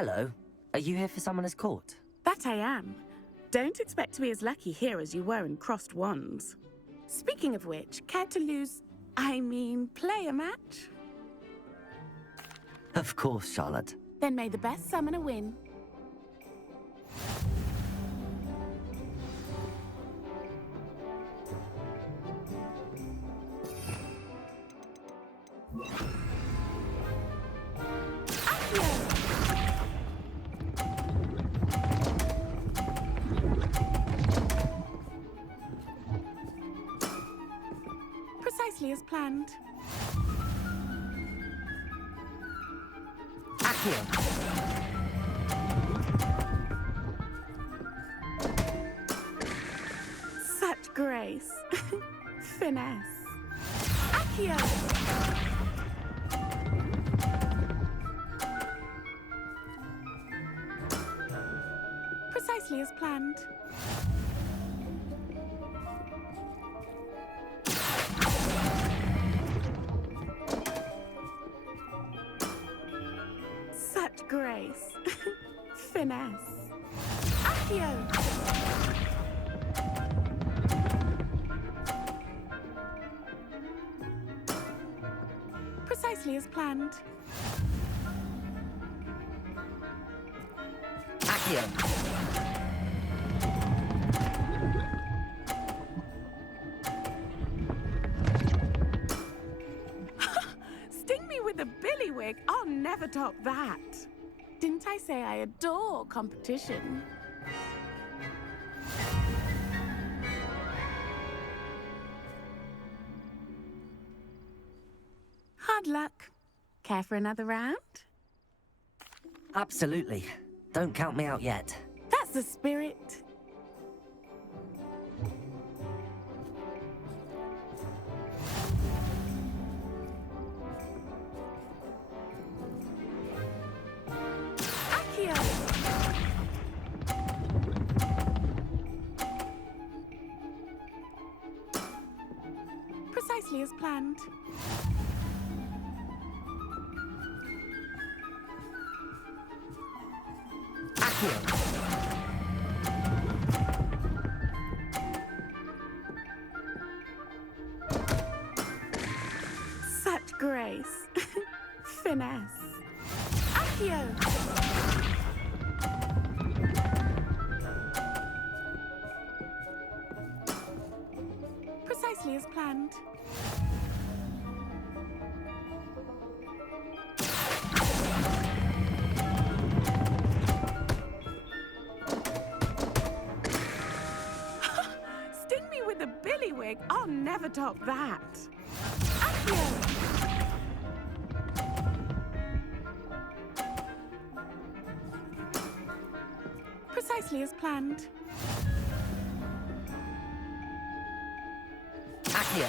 Hello. Are you here for Summoner's Court? That I am. Don't expect to be as lucky here as you were in Crossed Wands. Speaking of which, care to play a match? Of course, Charlotte. Then may the best summoner win. Precisely as planned. Accio. Such grace. Finesse. Accio. Precisely as planned. Such grace. Finesse. Accio. Precisely as planned. Accio. Sting me with a billywig. I'll never top that. Didn't I say I adore competition? Hard luck. Care for another round? Absolutely. Don't count me out yet. That's the spirit. Accio. Precisely as planned. Accio. Such grace. Finesse. Accio. Precisely as planned. Sting me with a billywig. I'll never top that. Accio. Precisely as planned. Accio.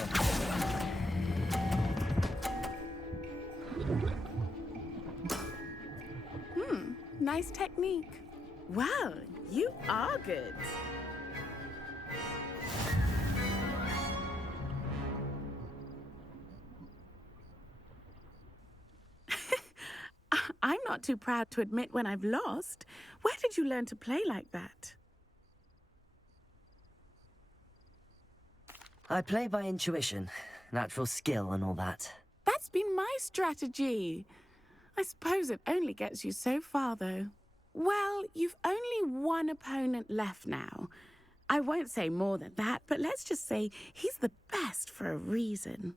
Nice technique. Well, you are good. I'm not too proud to admit when I've lost. Where did you learn to play like that? I play by intuition, natural skill and all that. That's been my strategy. I suppose it only gets you so far, though. Well, you've only one opponent left now. I won't say more than that, but let's just say he's the best for a reason.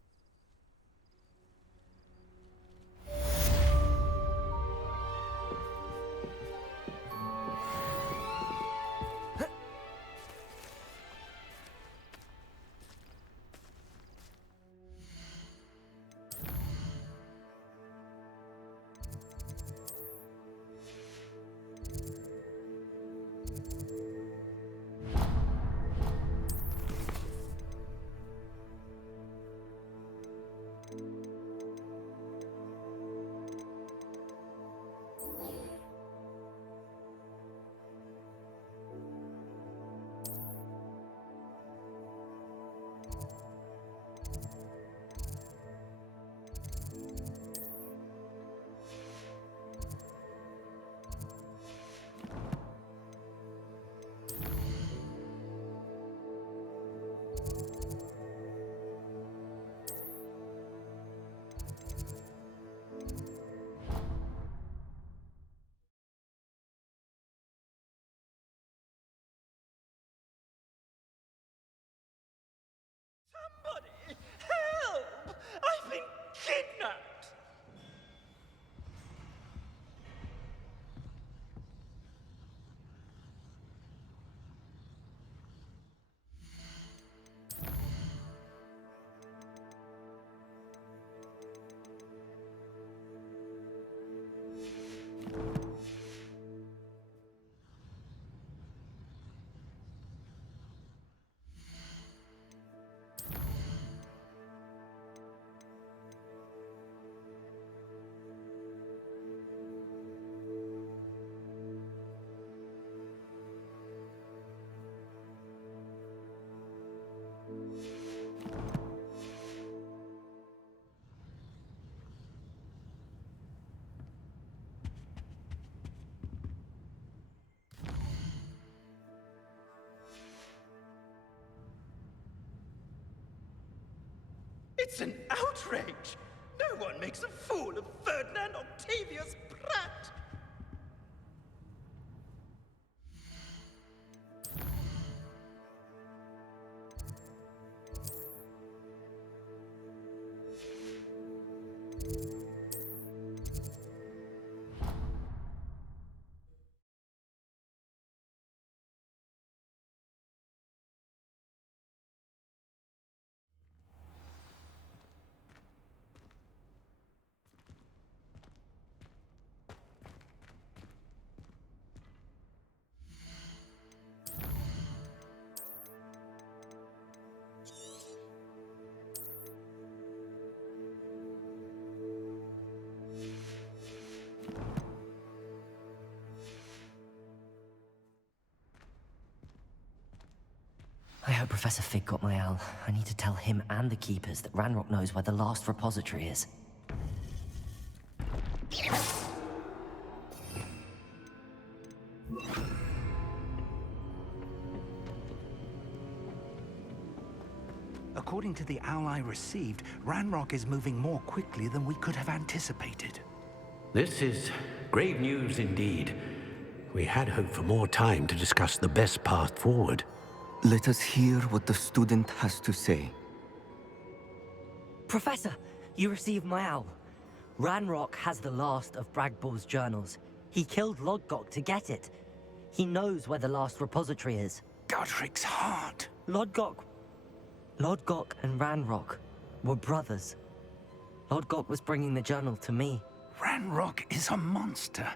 It's an outrage! No one makes a fool of Ferdinand Octavius Pratt! I hope Professor Fig got my owl. I need to tell him and the Keepers that Ranrock knows where the last repository is. According to the owl I received, Ranrock is moving more quickly than we could have anticipated. This is grave news indeed. We had hoped for more time to discuss the best path forward. Let us hear what the student has to say. Professor, you received my owl. Ranrock has the last of Bragbor's journals. He killed Lodgok to get it. He knows where the last repository is. Godric's heart. Lodgok and Ranrock were brothers. Lodgok was bringing the journal to me. Ranrock is a monster.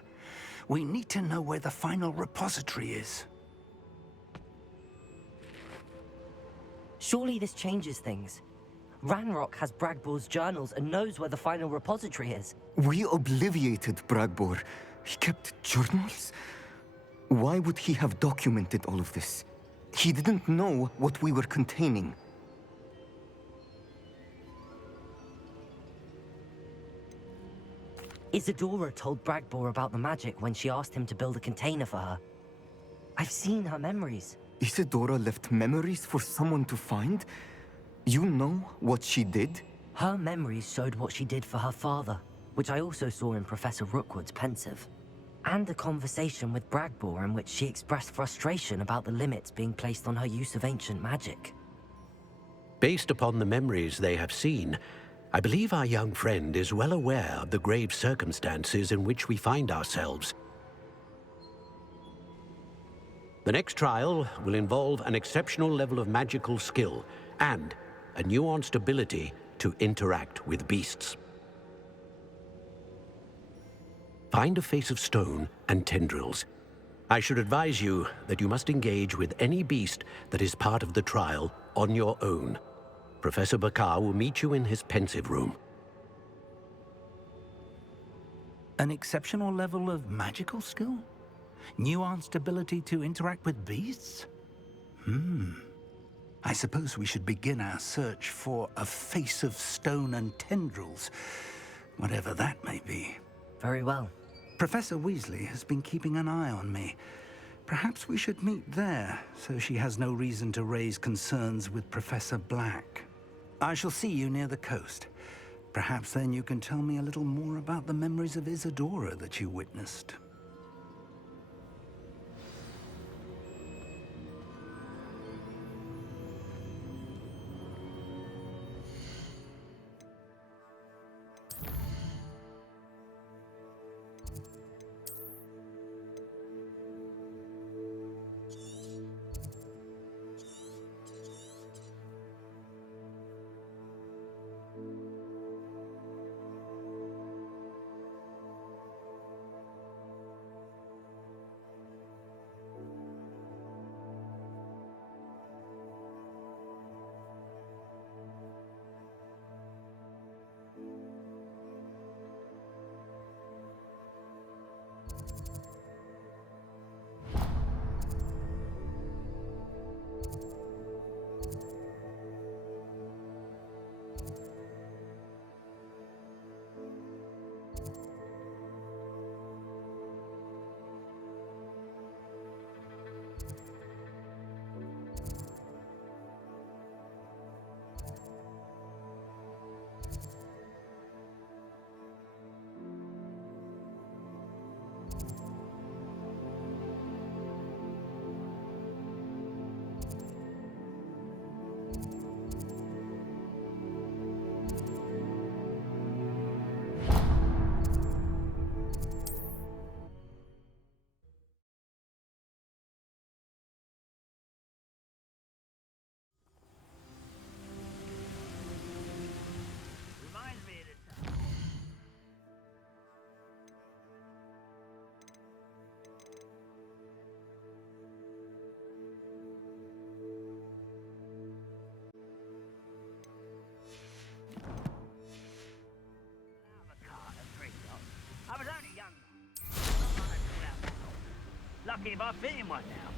We need to know where the final repository is. Surely this changes things. Ranrock has Bragbor's journals and knows where the final repository is. We obliviated Bragbor. He kept journals? Why would he have documented all of this? He didn't know what we were containing. Isadora told Bragbor about the magic when she asked him to build a container for her. I've seen her memories. Isadora left memories for someone to find? You know what she did? Her memories showed what she did for her father, which I also saw in Professor Rookwood's pensive. And a conversation with Bragbor in which she expressed frustration about the limits being placed on her use of ancient magic. Based upon the memories they have seen, I believe our young friend is well aware of the grave circumstances in which we find ourselves. The next trial will involve an exceptional level of magical skill and a nuanced ability to interact with beasts. Find a face of stone and tendrils. I should advise you that you must engage with any beast that is part of the trial on your own. Professor Bakar will meet you in his pensive room. An exceptional level of magical skill? Nuanced ability to interact with beasts? I suppose we should begin our search for a face of stone and tendrils, whatever that may be. Very well. Professor Weasley has been keeping an eye on me. Perhaps we should meet there, so she has no reason to raise concerns with Professor Black. I shall see you near the coast. Perhaps then you can tell me a little more about the memories of Isadora that you witnessed. lucky if I fit in one now.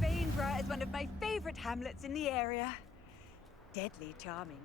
Bainborough is one of my favorite hamlets in the area. Deadly charming.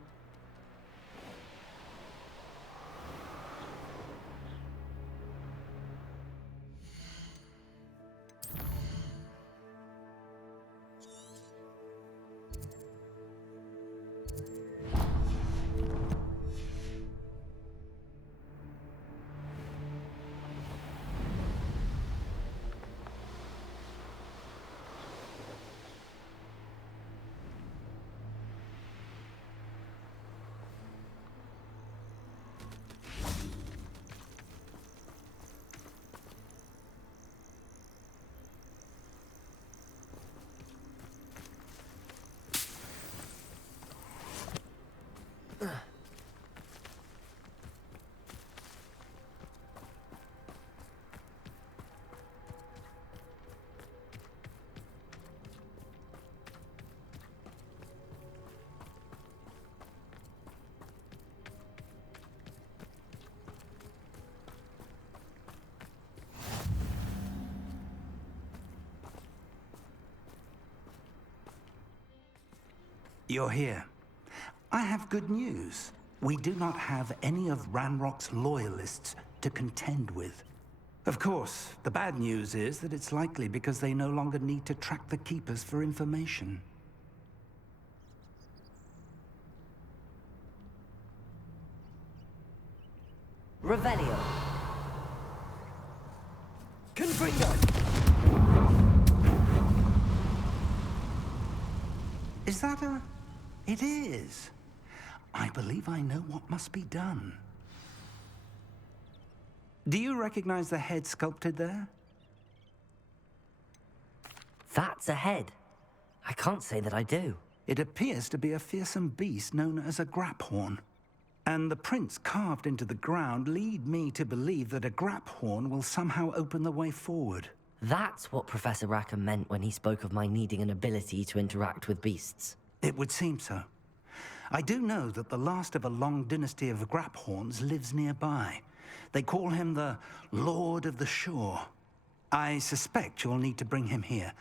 You're here. I have good news. We do not have any of Ranrock's loyalists to contend with. Of course, the bad news is that it's likely because they no longer need to track the Keepers for information. Revelio. Confringo. Is that a... It is. I believe I know what must be done. Do you recognize the head sculpted there? That's a head. I can't say that I do. It appears to be a fearsome beast known as a Graphorn. And the prints carved into the ground lead me to believe that a Graphorn will somehow open the way forward. That's what Professor Rackham meant when he spoke of my needing an ability to interact with beasts. It would seem so. I do know that the last of a long dynasty of Graphorns lives nearby. They call him the Lord of the Shore. I suspect you'll need to bring him here.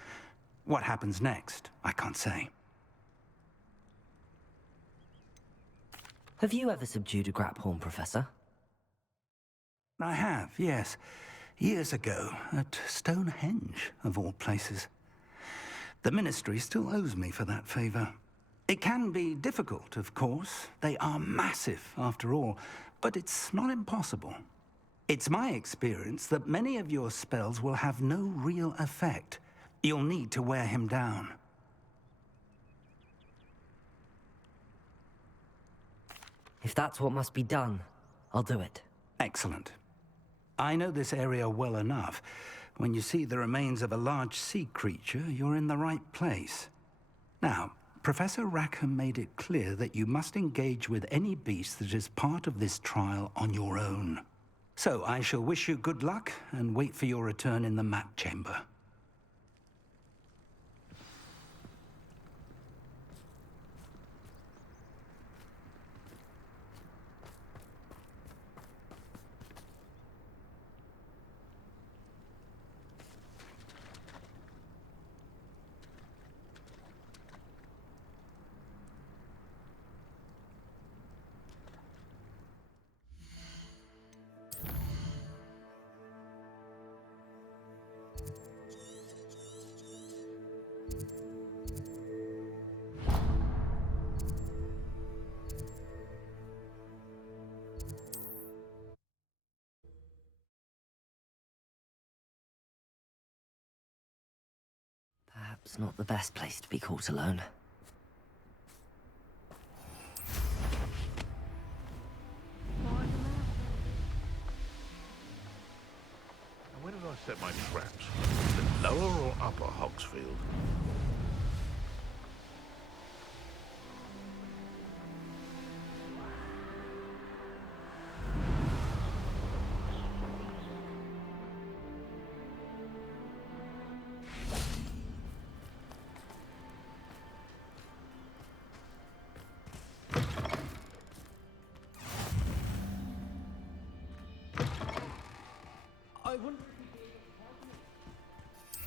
What happens next, I can't say. Have you ever subdued a Graphorn, Professor? I have, yes. Years ago, at Stonehenge, of all places. The Ministry still owes me for that favor. It can be difficult, of course. They are massive, after all, but it's not impossible. It's my experience that many of your spells will have no real effect. You'll need to wear him down. If that's what must be done, I'll do it. Excellent. I know this area well enough. When you see the remains of a large sea creature, you're in the right place. Now, Professor Rackham made it clear that you must engage with any beast that is part of this trial on your own. So I shall wish you good luck and wait for your return in the map chamber. Perhaps not the best place to be caught alone. And where did I set my traps? The lower or upper Hogsfield?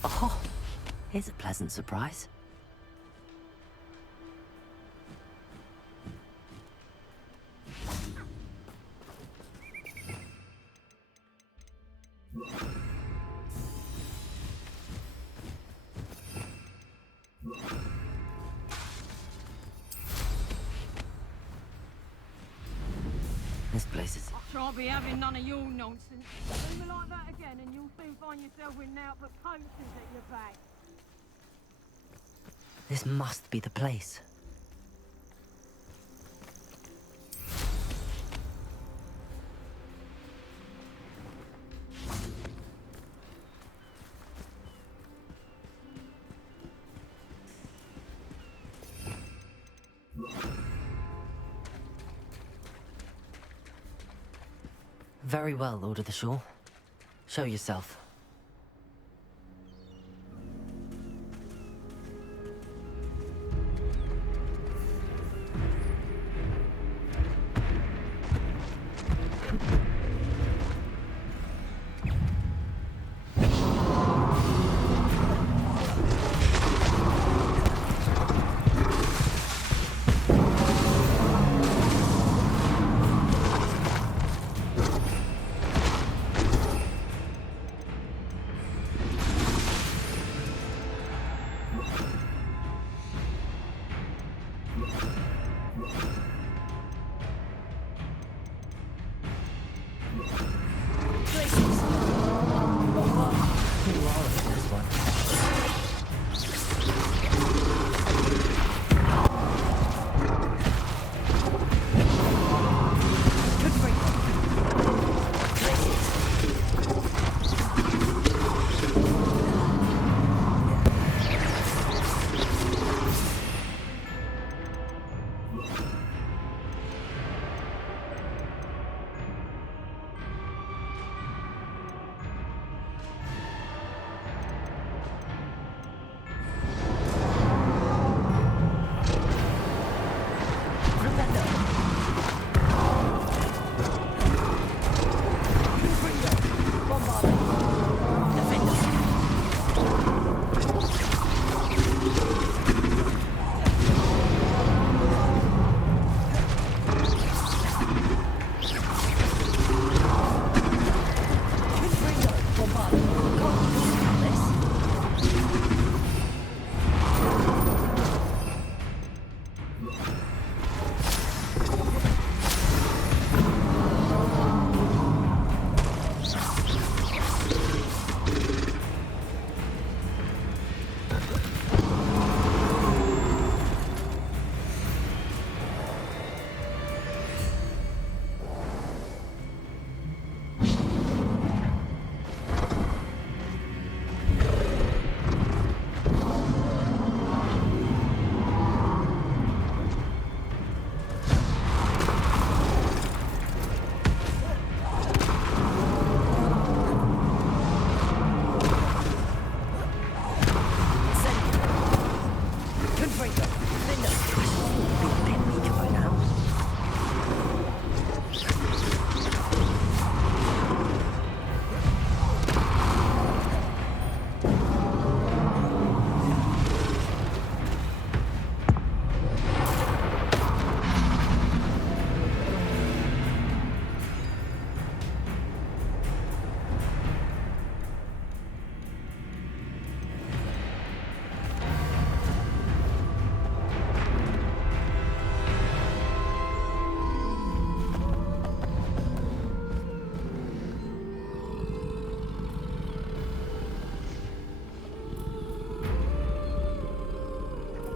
Oh, here's a pleasant surprise. This place is... I shan't be having none of your nonsense. Do me like that again and you'll soon find yourself with naught but posters at your back. This must be the place. Very well, Lord of the Shore. Show yourself.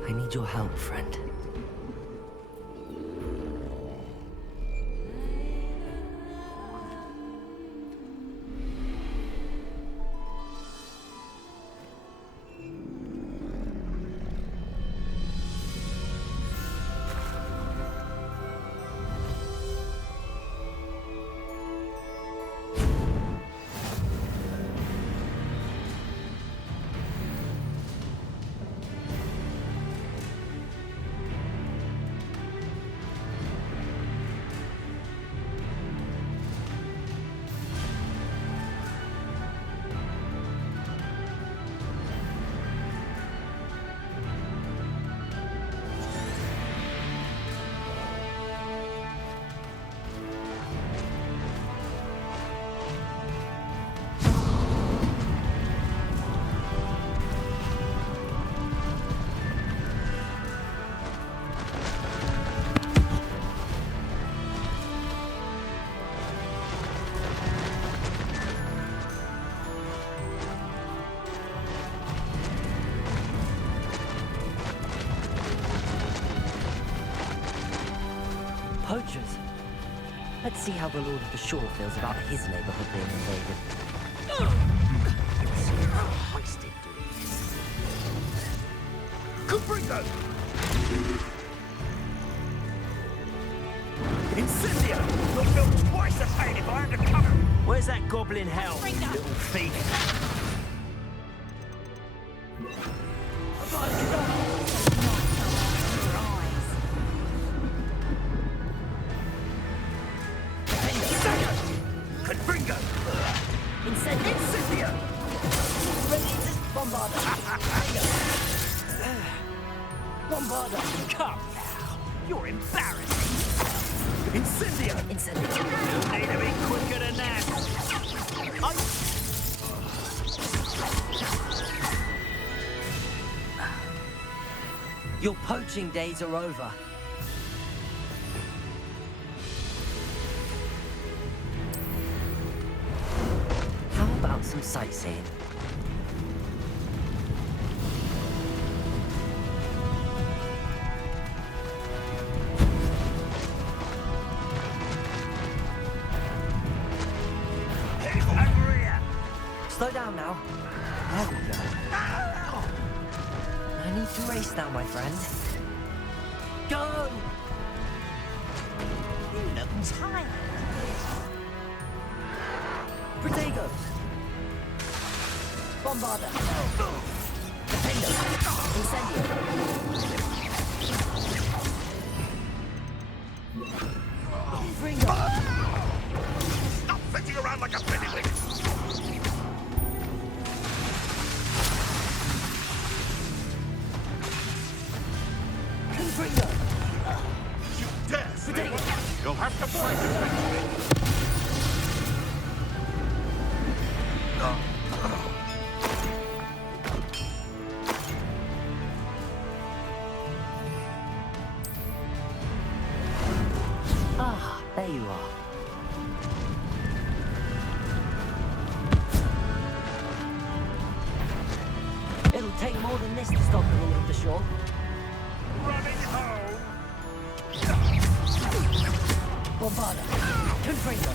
I need your help, friend. Poachers. Let's see how the Lord of the Shore feels about his neighborhood being invaded. Wasted doing this. Cupringo! Incendio! You'll feel twice the pain if I undercover! Where's that goblin hell, you little thief? Come now! You're embarrassing! Incendio! Incendio. You'll need to be quicker than that! Your poaching days are over. How about some sightseeing? Slow down now. There we go. I need to race now, my friend. Go! You look tired. Protego! Bombarda! Defender! Incendio! Ringo! Stop fitting around like a pennywig! Ringo! You dare say Protego! you'll have to fight eventually! Ah, there you are. It'll take more than this to stop the Lord of the Shore. Running home! Bombarda! Confringo!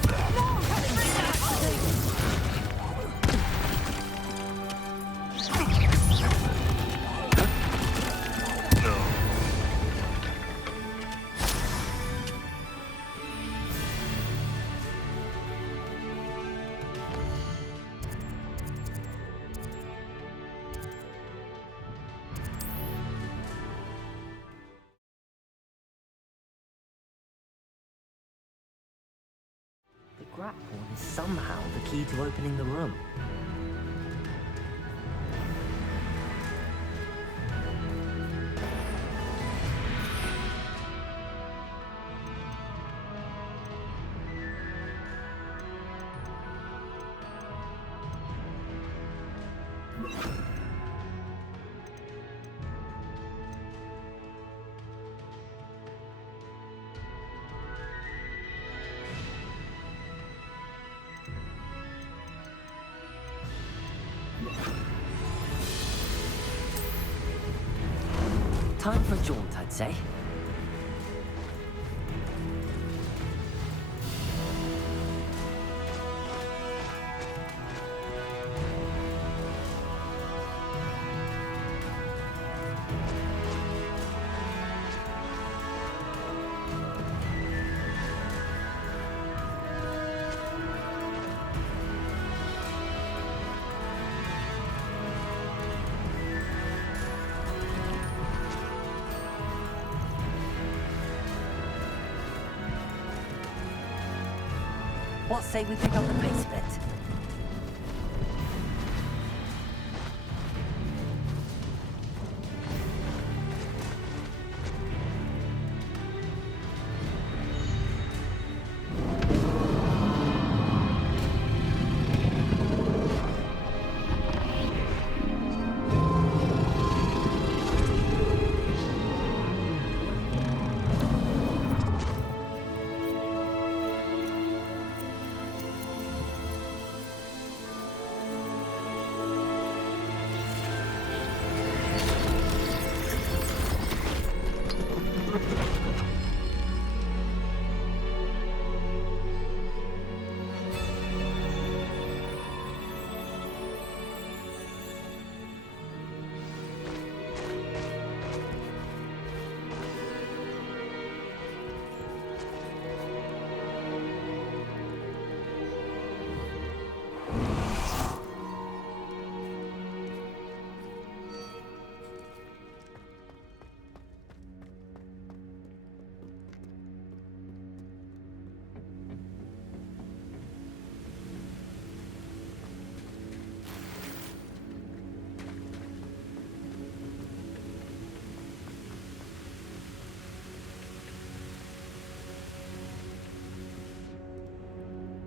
The Graphorn is somehow the key to opening the room. Time for a jaunt, I'd say. What say we pick up the pace a bit?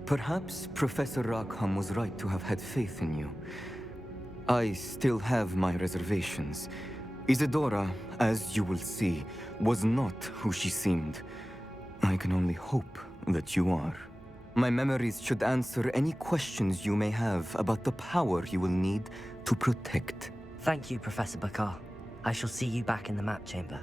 Perhaps Professor Rackham was right to have had faith in you. I still have my reservations. Isadora, as you will see, was not who she seemed. I can only hope that you are. My memories should answer any questions you may have about the power you will need to protect. Thank you, Professor Bakar. I shall see you back in the map chamber.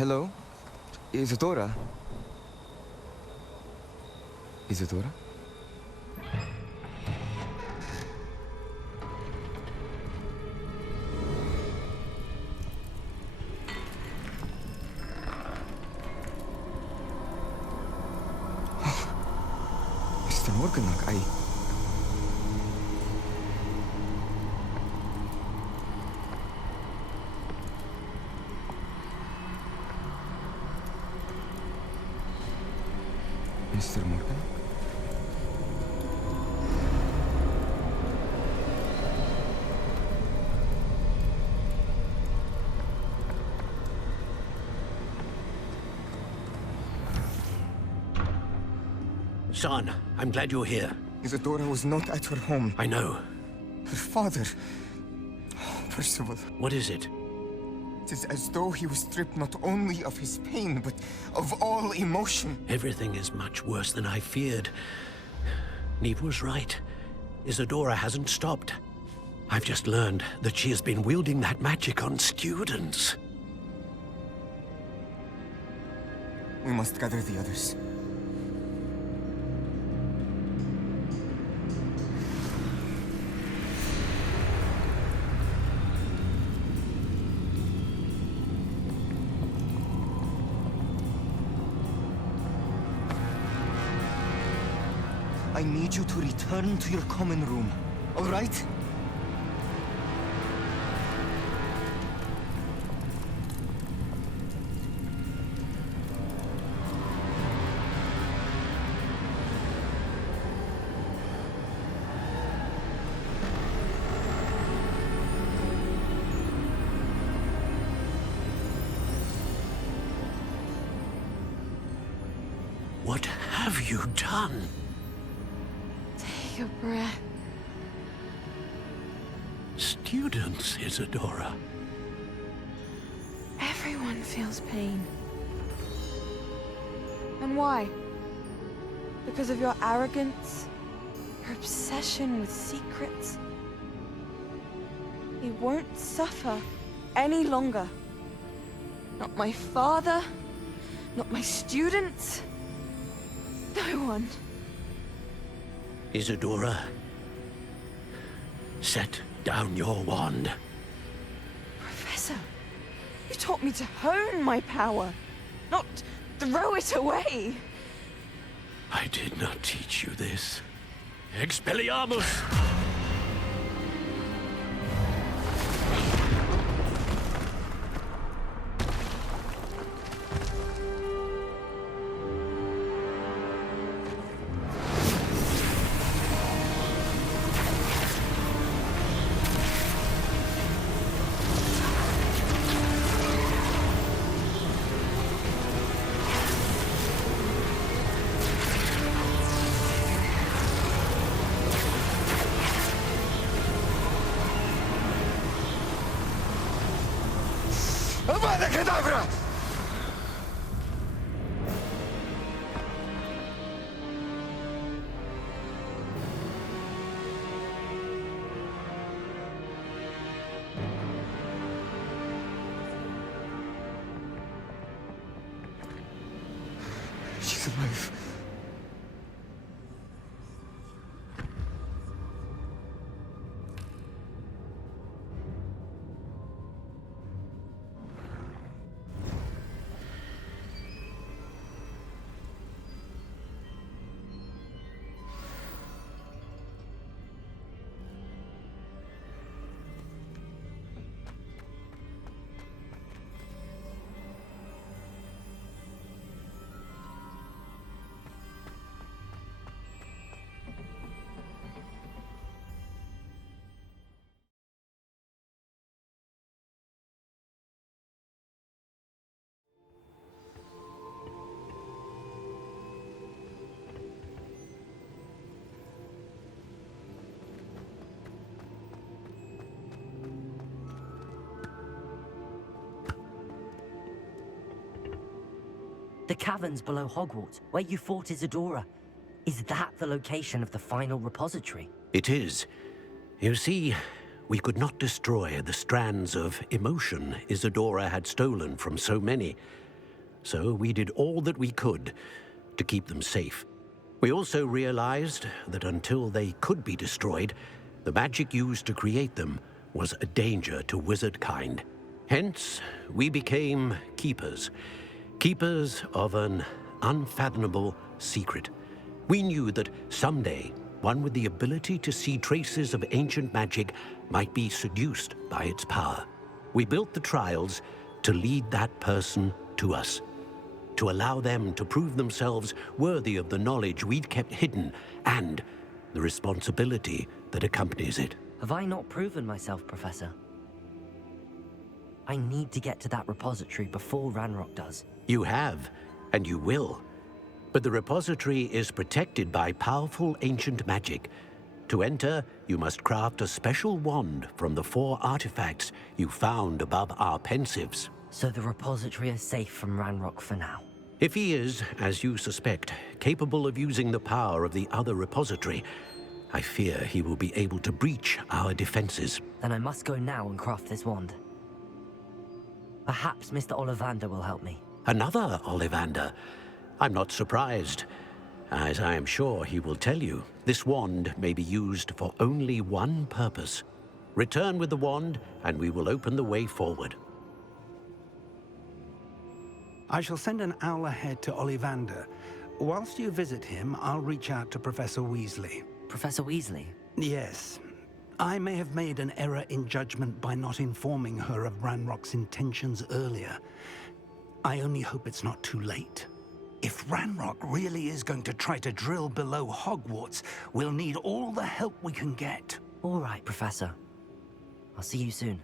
Hello? Isadora? Isadora? Mr. Morganach, Mr. Morgan? Son, I'm glad you're here. Isadora was not at her home. I know. Her father... Percival. What is it? It is as though he was stripped not only of his pain, but of all emotion. Everything is much worse than I feared. Neve was right. Isadora hasn't stopped. I've just learned that she has been wielding that magic on students. We must gather the others. I need you to return to your common room, all right? What have you done? Take a breath. Students, Isadora. Everyone feels pain. And why? Because of your arrogance? Your obsession with secrets? He won't suffer any longer. Not my father, not my students. No one. Isadora, set down your wand. Professor, you taught me to hone my power, not throw it away. I did not teach you this. Expelliarmus! Avada Kedavra! She's alive. The caverns below Hogwarts, where you fought Isadora. Is that the location of the final repository? It is. You see, we could not destroy the strands of emotion Isadora had stolen from so many. So we did all that we could to keep them safe. We also realized that until they could be destroyed, the magic used to create them was a danger to wizard kind. Hence, we became keepers. Keepers of an unfathomable secret. We knew that someday, one with the ability to see traces of ancient magic might be seduced by its power. We built the trials to lead that person to us, to allow them to prove themselves worthy of the knowledge we'd kept hidden and the responsibility that accompanies it. Have I not proven myself, Professor? I need to get to that repository before Ranrock does. You have, and you will. But the repository is protected by powerful ancient magic. To enter, you must craft a special wand from the 4 artifacts you found above our pensives. So the repository is safe from Ranrock for now. If he is, as you suspect, capable of using the power of the other repository, I fear he will be able to breach our defenses. Then I must go now and craft this wand. Perhaps Mr. Ollivander will help me. Another Ollivander. I'm not surprised, as I am sure he will tell you. This wand may be used for only one purpose. Return with the wand, and we will open the way forward. I shall send an owl ahead to Ollivander. Whilst you visit him, I'll reach out to Professor Weasley. Professor Weasley? Yes. I may have made an error in judgment by not informing her of Ranrock's intentions earlier. I only hope it's not too late. If Ranrock really is going to try to drill below Hogwarts, we'll need all the help we can get. All right, Professor. I'll see you soon.